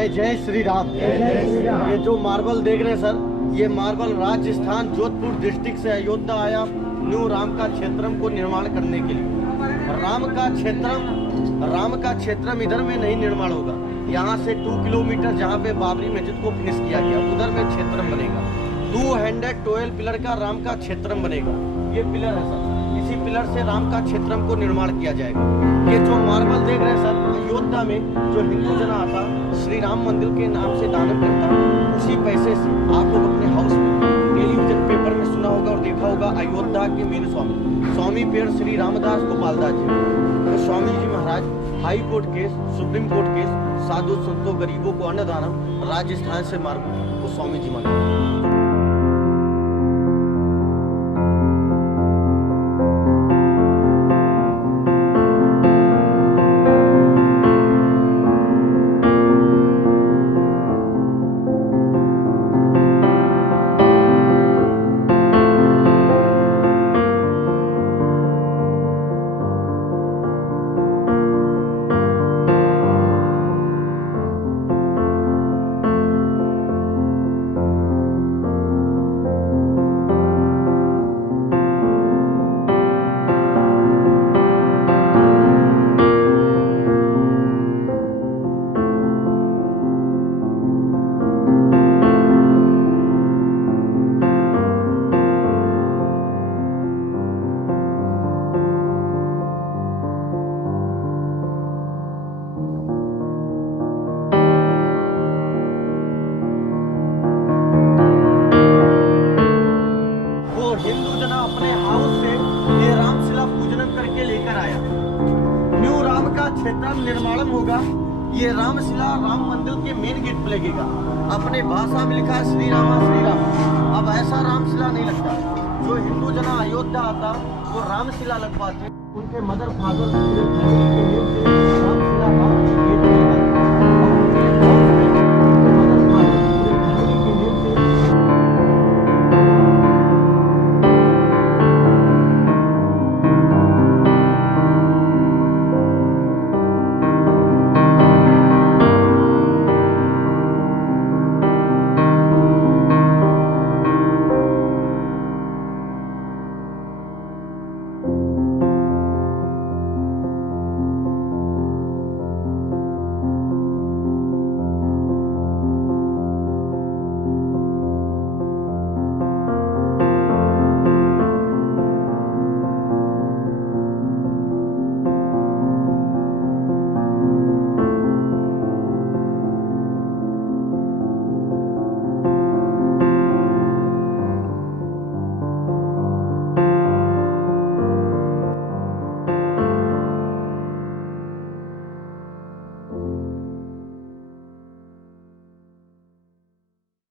जय जय श्री राम। ये जो मार्बल देख रहे हैं सर, ये मार्बल राजस्थान जोधपुर डिस्ट्रिक्ट से अयोध्या आया न्यू राम का क्षेत्रम को निर्माण करने के लिए। राम का क्षेत्रम इधर में नहीं निर्माण होगा। यहाँ से 2 किलोमीटर जहाँ पे बाबरी मस्जिद को फिनिश किया गया उधर में क्षेत्रम बनेगा। 212 पिलर का राम का क्षेत्रम बनेगा। ये पिलर है सर, इसी पिलर से राम का क्षेत्रम को निर्माण किया जाएगा। ये जो मार्बल देख रहे हैं सर, अयोध्या में जो हिंदू जना आता श्री राम मंदिर के नाम से दान करता, उसी पैसे से आप लोग अपने हाउस में टेलीविजन पेपर में सुना होगा और देखा होगा अयोध्या के मेन स्वामी पेड़ श्री रामदास गोपाल दास जी, तो Swami ji Maharaj high court case, supreme court case, साधु संतों गरीबों को अन्नदानम राजस्थान से मार्बल वो स्वामी जी मांगे। अपने हाउस से ये रामशिला पूजन करके लेकर आया। न्यू राम का क्षेत्रम निर्माणम होगा। ये रामशिला राम मंदिर के मेन गेट पे लगेगा। अपने भाषा में लिखा है श्री राम। अब ऐसा रामशिला नहीं लगता। जो हिंदू जना अयोध्या आता वो रामशिला लगवाते। उनके मदर फादर